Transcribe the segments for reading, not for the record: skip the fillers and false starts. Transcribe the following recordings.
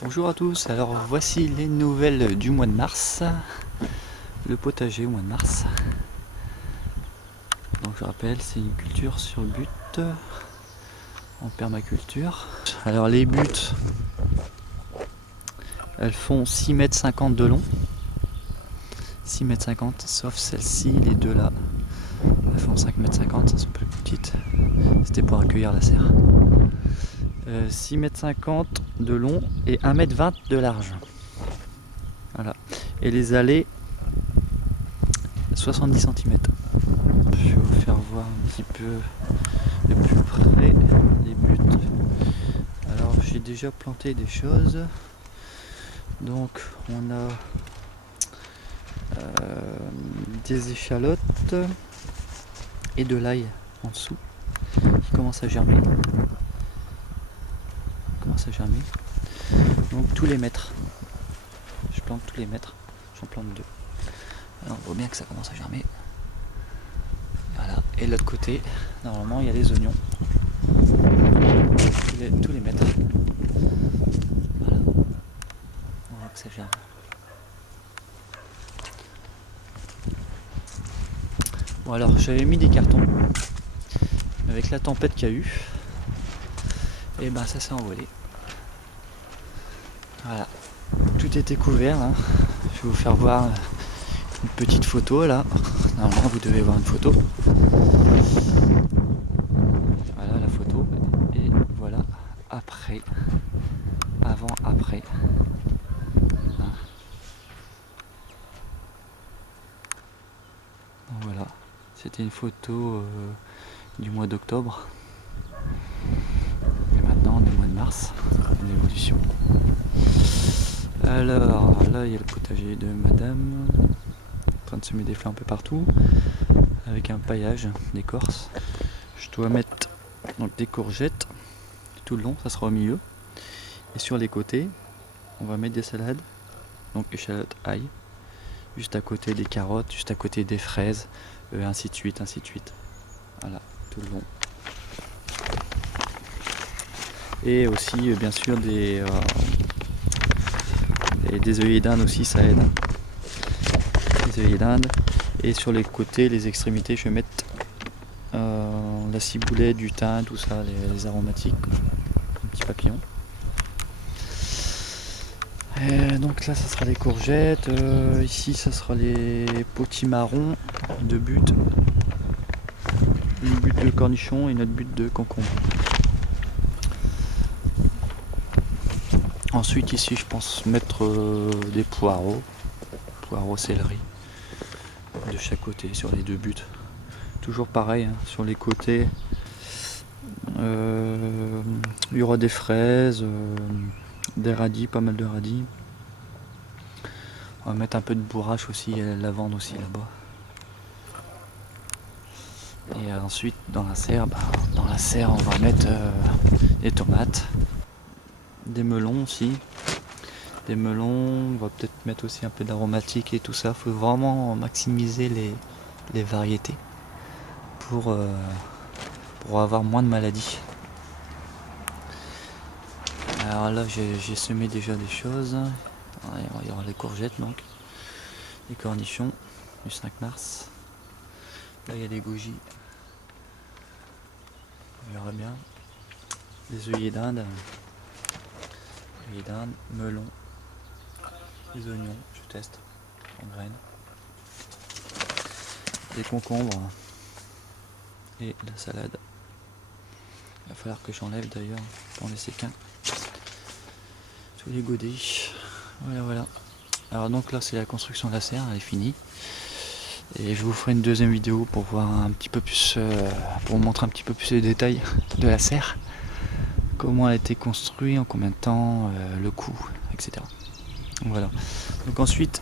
Bonjour à tous, alors voici les nouvelles du mois de mars, le potager au mois de mars. Donc je rappelle, c'est une culture sur but en permaculture. Alors les buttes, elles font 6,50 m de long, 6,50 m, sauf celle-ci, les deux là, elles font 5,50 m, elles sont plus petites, c'était pour accueillir la serre. 6,50 m de long et 1,20 m de large. Voilà. Et les allées 70 cm. Je vais vous faire voir un petit peu de plus près les buts. Alors j'ai déjà planté des choses. Donc on a des échalotes et de l'ail en dessous qui commence à germer. Donc tous les mètres. Je plante tous les mètres. J'en plante deux. Alors on voit bien que ça commence à germer. Voilà. Et de l'autre côté, normalement il y a les oignons. Tous les mètres. Voilà. On voit que ça germe. Bon alors j'avais mis des cartons. Avec la tempête qu'il y a eu, et ben ça s'est envolé. Voilà. Tout était couvert. Hein. Je vais vous faire voir une petite photo là. Normalement vous devez voir une photo. Voilà la photo. Et voilà après. Avant, après. Hein. Donc voilà. C'était une photo du mois d'octobre. Et maintenant on est au mois de mars. Une évolution. Alors là il y a le potager de madame. En train de semer des fleurs un peu partout. Avec un paillage d'écorce. Je dois mettre donc des courgettes tout le long, ça sera au milieu. Et sur les côtés, on va mettre des salades. Donc échalotes, ail. Juste à côté des carottes, juste à côté des fraises, ainsi de suite, ainsi de suite. Voilà, tout le long. Et aussi, bien sûr, des œillets d'Inde aussi, ça aide. Les œillets d'Inde. Et sur les côtés, les extrémités, je vais mettre la ciboulette, du thym, tout ça, les aromatiques, un petit papillon. Donc là, ça sera les courgettes. Ici, ça sera les potimarrons de butte. Une butte de cornichons et une autre butte de concombre. Ensuite, ici, je pense mettre des poireaux, céleri, de chaque côté sur les deux buttes. Toujours pareil, hein, sur les côtés. Il y aura des fraises, des radis, pas mal de radis. On va mettre un peu de bourrache aussi, et la lavande aussi là-bas. Et ensuite dans la serre, on va mettre des tomates, des melons aussi. Des melons, on va peut-être mettre aussi un peu d'aromatique et tout ça. Il faut vraiment maximiser les variétés pour avoir moins de maladies. Alors là j'ai semé déjà des choses. Il y aura les courgettes donc, les cornichons du 5 mars. Là il y a des goji. On verra bien. Des œillets d'Inde, melon, des oignons, je teste en graines, des concombres et la salade. Il va falloir que j'enlève d'ailleurs pour en laisser qu'un. Tous les godets. Voilà. Alors donc là c'est la construction de la serre, elle est finie. Et je vous ferai une deuxième vidéo pour voir un petit peu plus, pour vous montrer un petit peu plus les détails de la serre. Comment elle a été construite, en combien de temps, le coût, etc. Donc voilà. Donc ensuite,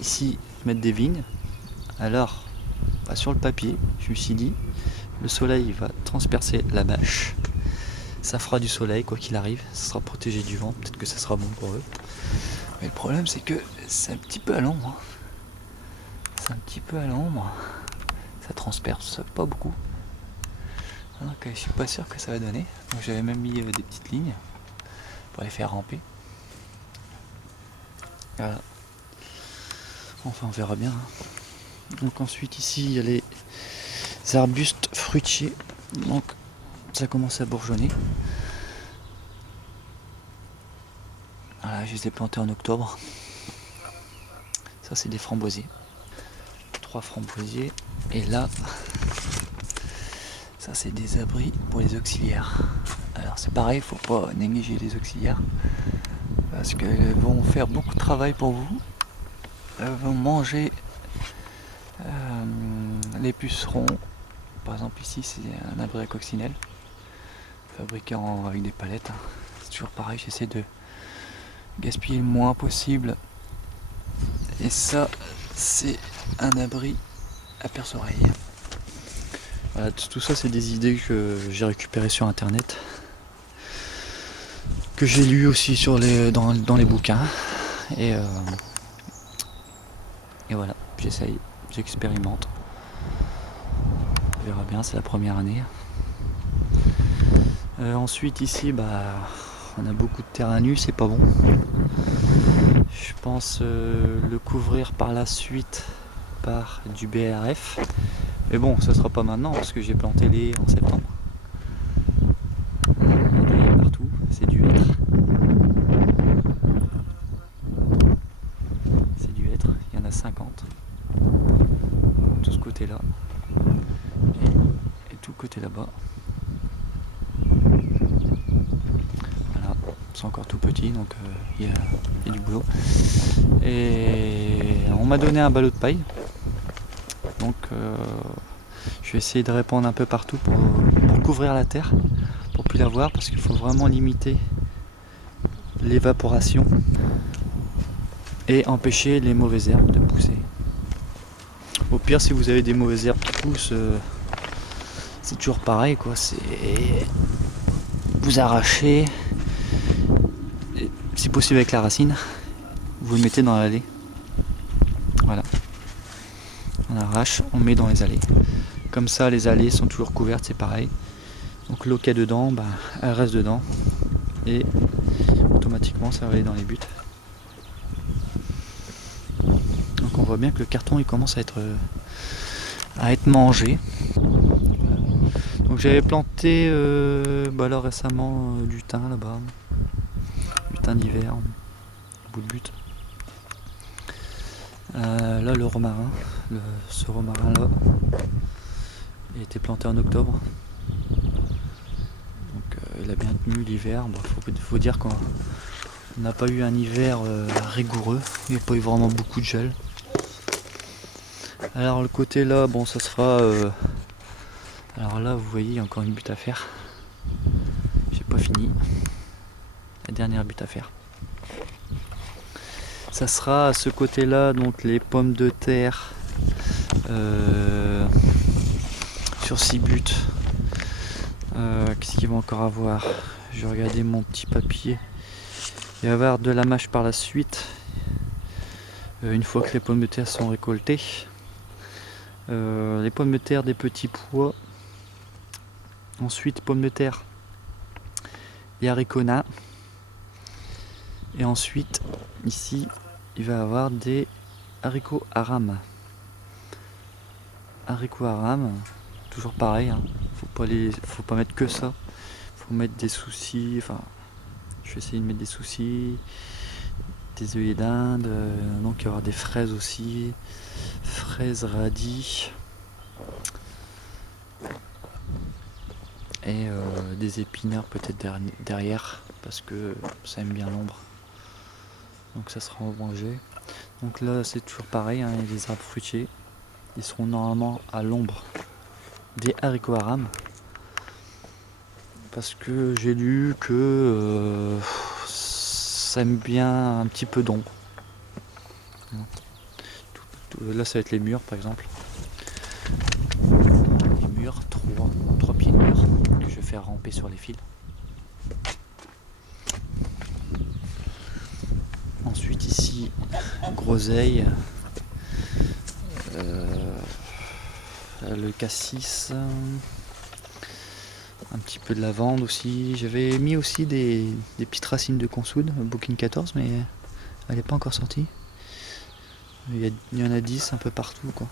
ici, mettre des vignes. Alors, sur le papier, je me suis dit, le soleil va transpercer la bâche. Ça fera du soleil, quoi qu'il arrive. Ça sera protégé du vent. Peut-être que ça sera bon pour eux. Mais le problème, c'est que c'est un petit peu à l'ombre. Ça transperce pas beaucoup. Donc je suis pas sûr que ça va donner. Donc j'avais même mis des petites lignes pour les faire ramper. Voilà. Enfin on verra bien. Donc ensuite ici il y a les arbustes fruitiers. Donc ça commence à bourgeonner. Voilà, je les ai plantés en octobre. Ça c'est des framboisiers. 3 framboisiers. Et là, ça c'est des abris pour les auxiliaires. Alors c'est pareil, il faut pas négliger les auxiliaires. Parce qu'elles vont faire beaucoup de travail pour vous. Elles vont manger les pucerons. Par exemple ici c'est un abri à coccinelle. Fabriqué avec des palettes. C'est toujours pareil, j'essaie de gaspiller le moins possible. Et ça c'est un abri à perce-oreille. Voilà, tout ça c'est des idées que j'ai récupérées sur internet, que j'ai lu aussi dans les bouquins, et voilà, j'essaye, j'expérimente. On verra bien, c'est la première année. Ensuite ici on a beaucoup de terrain nu, c'est pas bon. Je pense le couvrir par la suite par du BRF. Mais bon, ça sera pas maintenant parce que j'ai planté les en septembre. Il y a des partout, c'est du hêtre. C'est du hêtre, il y en a 50. Tout ce côté-là. Et tout le côté là-bas. Voilà, c'est encore tout petit, donc il y a du boulot. Et on m'a donné un ballot de paille. Donc je vais essayer de répandre un peu partout pour couvrir la terre, pour plus la voir, parce qu'il faut vraiment limiter l'évaporation et empêcher les mauvaises herbes de pousser. Au pire, si vous avez des mauvaises herbes qui poussent, c'est toujours pareil quoi, c'est vous arrachez, si possible avec la racine, vous le mettez dans l'allée. Voilà. On arrache, on met dans les allées. Comme ça, les allées sont toujours couvertes, c'est pareil. Donc l'eau qu'il y a dedans, elle reste dedans. Et automatiquement, ça va aller dans les buts. Donc on voit bien que le carton, il commence à être mangé. Donc j'avais planté là récemment du thym là-bas. Du thym d'hiver, au bout de but. Là le romarin, ce romarin là, il a été planté en octobre. Donc il a bien tenu l'hiver. Faut dire qu'on n'a pas eu un hiver rigoureux, il n'y a pas eu vraiment beaucoup de gel. Alors le côté là, ça sera... alors là vous voyez, il y a encore une butte à faire. J'ai pas fini. La dernière butte à faire. Ça sera à ce côté là, donc les pommes de terre sur 6 buts. Qu'est-ce qu'il va encore avoir? Je vais regarder mon petit papier. Il va y avoir de la mâche par la suite. Une fois que les pommes de terre sont récoltées. Les pommes de terre des petits pois. Ensuite pommes de terre et haricots nains. Et ensuite ici il va y avoir des haricots haram. Haricots haram, toujours pareil, hein. Faut pas mettre que ça. Faut mettre des soucis, enfin je vais essayer de mettre des soucis, des œillets d'Inde, donc il va y avoir des fraises aussi, fraises radis. Et des épinards peut-être derrière parce que ça aime bien l'ombre, donc ça sera ombragé. Donc là c'est toujours pareil, hein, les arbres fruitiers ils seront normalement à l'ombre des haricots haram, parce que j'ai lu que ça aime bien un petit peu d'ombre. Là ça va être les murs par exemple, les murs, 3 pieds de mur que je vais faire ramper sur les fils. Ensuite ici groseille, le cassis, Un petit peu de lavande aussi. J'avais mis aussi des petites racines de consoude, Booking 14, mais elle n'est pas encore sortie. Il y en a 10 un peu partout, quoi.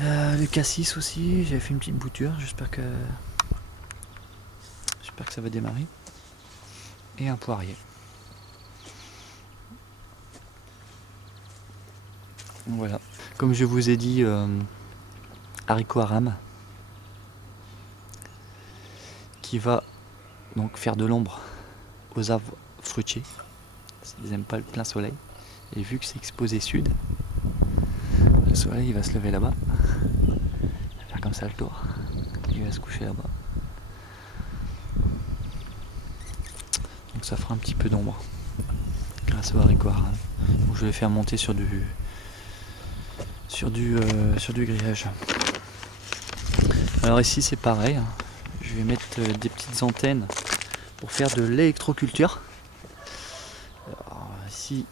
Le cassis aussi, j'avais fait une petite bouture, j'espère que ça va démarrer. Et un poirier. Voilà. Comme je vous ai dit, haricots à rame qui va donc faire de l'ombre aux arbres fruitiers. Ils n'aiment pas le plein soleil. Et vu que c'est exposé sud, le soleil il va se lever là-bas. Il va faire comme ça le tour. Il va se coucher là-bas. Donc ça fera un petit peu d'ombre grâce au haricot à rame. Donc je vais faire monter sur du grillage. Alors ici c'est pareil. Je vais mettre des petites antennes pour faire de l'électroculture. Alors, ici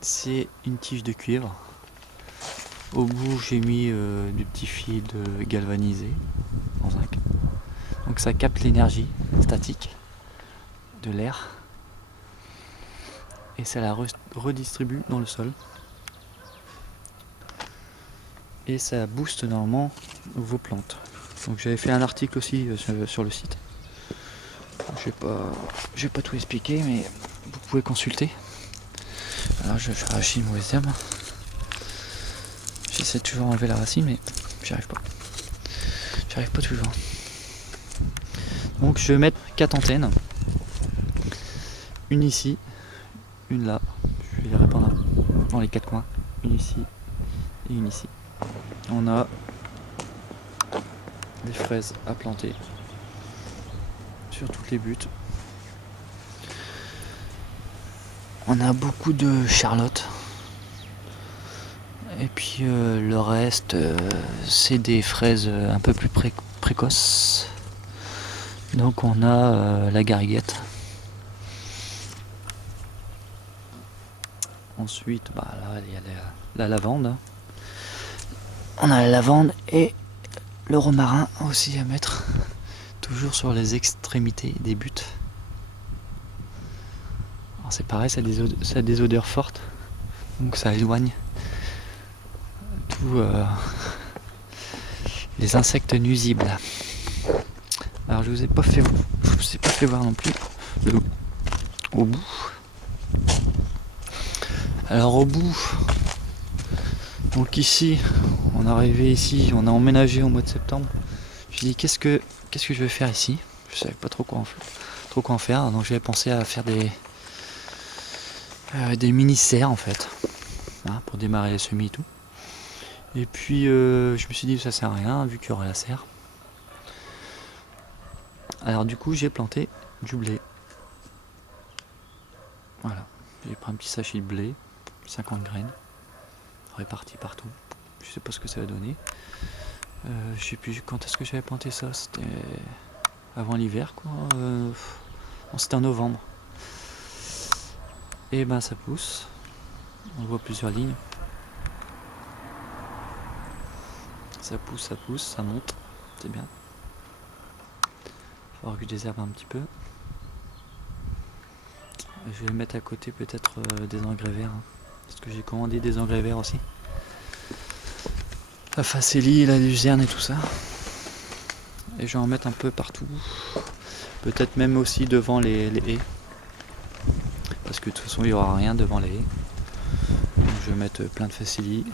c'est une tige de cuivre. Au bout j'ai mis du petit fil galvanisé dans un... Donc ça capte l'énergie statique de l'air et ça la redistribue dans le sol. Et ça booste normalement vos plantes. Donc j'avais fait un article aussi sur le site. Je vais pas tout expliquer, mais vous pouvez consulter. Alors je vais faire la chimie mauvaise herbe. J'essaie de toujours enlever la racine, mais j'y arrive pas. J'y arrive pas toujours. Donc je vais mettre 4 antennes. Une ici, une là. Je vais les répandre dans les 4 coins. Une ici et une ici. On a des fraises à planter sur toutes les buttes. On a beaucoup de charlotte. Et puis le reste, c'est des fraises un peu plus précoces. Donc on a la gariguette. Ensuite, là il y a la lavande. On a la lavande et le romarin aussi à mettre. Toujours sur les extrémités des buttes. Alors c'est pareil, ça a des odeurs fortes. Donc ça éloigne tous les insectes nuisibles. Alors je vous ai pas fait voir non plus au bout. Alors au bout, donc ici, on est arrivé ici, on a emménagé au mois de septembre. Je me suis dit qu'est-ce que je vais faire ici. Je savais pas trop quoi en faire, donc j'avais pensé à faire des mini-serres en fait, hein, pour démarrer les semis et tout. Et puis je me suis dit ça sert à rien vu qu'il y aurait la serre. Alors du coup j'ai planté du blé. Voilà, j'ai pris un petit sachet de blé, 50 graines, réparties partout. Je sais pas ce que ça va donner. Je sais plus quand est-ce que j'avais planté ça, c'était avant l'hiver quoi. C'était en novembre. Et ben ça pousse. On voit plusieurs lignes. Ça pousse, ça monte. C'est bien. Il va falloir que je désherbe un petit peu. Je vais mettre à côté peut-être des engrais verts. Hein, parce que j'ai commandé des engrais verts aussi. La facélie, la luzerne et tout ça. Et je vais en mettre un peu partout. Peut-être même aussi devant les haies. Parce que de toute façon il n'y aura rien devant les haies. Donc je vais mettre plein de facélie,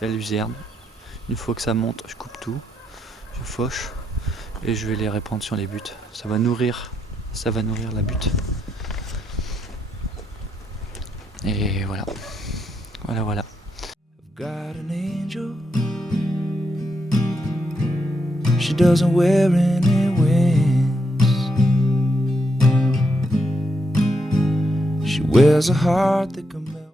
la luzerne. Une fois que ça monte, je coupe tout, je fauche et je vais les répandre sur les buttes. Ça va nourrir la butte. Et voilà. Voilà. Got an angel. She doesn't wear any wings. She wears a heart that